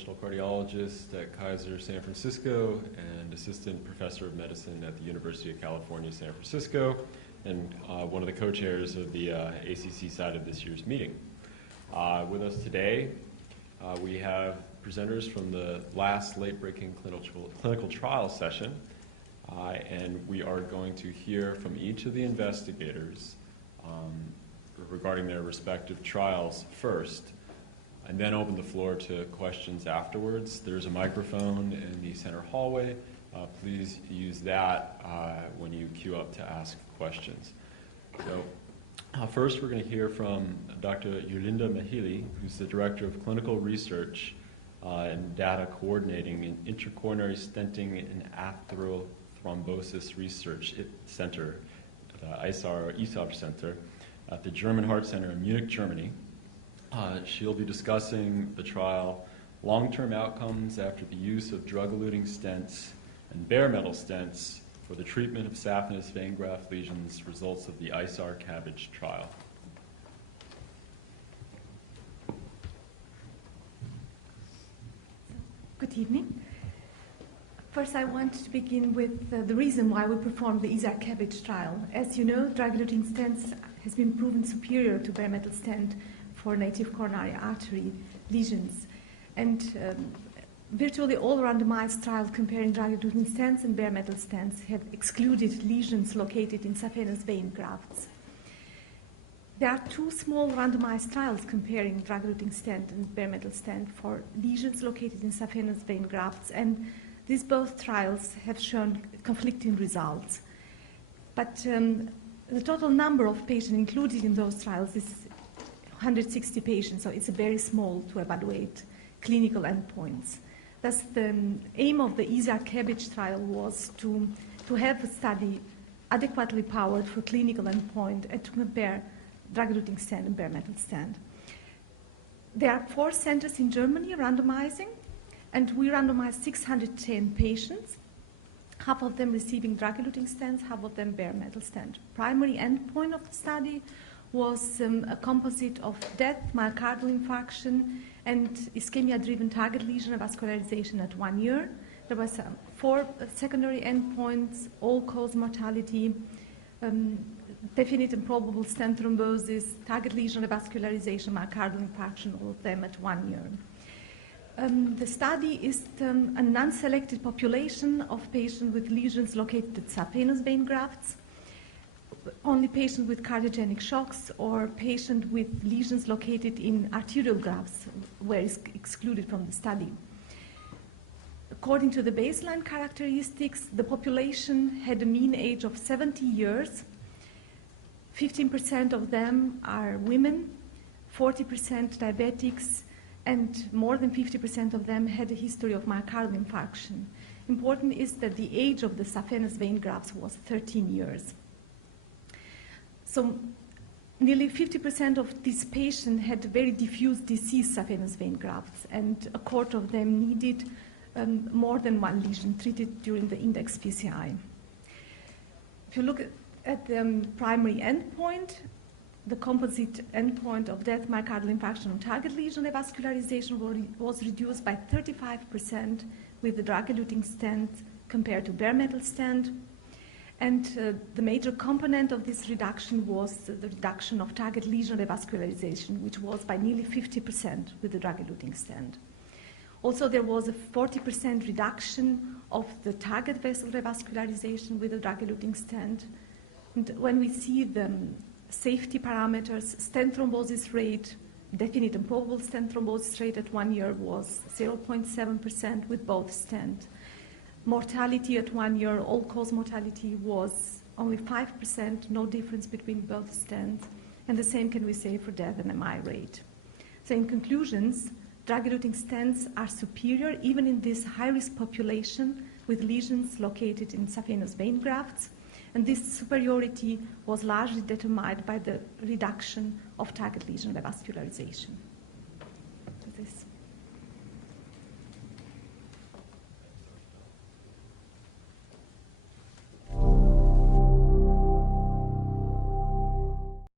interventional cardiologist at Kaiser San Francisco and assistant professor of medicine at the University of California, San Francisco, and one of the co-chairs of the ACC side of this year's meeting. With us today, we have presenters from the last late-breaking clinical trial session, and we are going to hear from each of the investigators regarding their respective trials first, and then open the floor to questions afterwards. There's a microphone in the center hallway. Please use that when you queue up to ask questions. So first we're going to hear from Dr. Yolinda Mahili, who's the Director of Clinical Research and Data Coordinating in Intracoronary Stenting and Atherothrombosis Research Center, the ESAR Center, at the German Heart Center in Munich, Germany. She'll be discussing the trial long-term outcomes after the use of drug-eluting stents and bare metal stents for the treatment of saphenous vein graft lesions, results of the ESAR CABBAGE trial. Good evening. First, I want to begin with the reason why we performed the ESAR CABBAGE trial. As you know, drug-eluting stents has been proven superior to bare metal stent for native coronary artery lesions. And virtually all randomized trials comparing drug-eluting stents and bare metal stents have excluded lesions located in saphenous vein grafts. There are two small randomized trials comparing drug-eluting stent and bare metal stent for lesions located in saphenous vein grafts, and these both trials have shown conflicting results. But the total number of patients included in those trials is 160 patients, so it's very small to evaluate clinical endpoints. Thus, the aim of the ESAR CABBAGE trial was to have a study adequately powered for clinical endpoint and to compare drug-eluting stent and bare metal stent. There are 4 centers in Germany randomizing, and we randomized 610 patients, half of them receiving drug-eluting stents, half of them bare metal stent. Primary endpoint of the study was a composite of death, myocardial infarction, and ischemia-driven target lesion vascularization at 1 year. There was 4 secondary endpoints: all-cause mortality, definite and probable stent thrombosis, target lesion vascularization, myocardial infarction, all of them at 1 year. The study is a non-selected population of patients with lesions located at saphenous vein grafts, only patients with cardiogenic shocks or patients with lesions located in arterial grafts were excluded from the study. According to the baseline characteristics, the population had a mean age of 70 years. 15% of them are women, 40% diabetics, and more than 50% of them had a history of myocardial infarction. Important is that the age of the saphenous vein grafts was 13 years. So nearly 50% of these patients had very diffuse disease saphenous vein grafts, and a quarter of them needed more than one lesion treated during the index PCI. If you look at the primary endpoint, the composite endpoint of death, myocardial infarction, and target lesion revascularization was reduced by 35% with the drug-eluting stent compared to bare metal stent. And the major component of this reduction was the reduction of target lesion revascularization, which was by nearly 50% with the drug-eluting stent. Also, there was a 40% reduction of the target vessel revascularization with the drug-eluting stent. And when we see the safety parameters, stent thrombosis rate, definite and probable stent thrombosis rate at 1 year was 0.7% with both stents. Mortality at 1 year, all-cause mortality was only 5%, no difference between both stents, and the same can we say for death and MI rate. So in conclusions, drug-eluting stents are superior even in this high-risk population with lesions located in saphenous vein grafts, and this superiority was largely determined by the reduction of target lesion revascularization.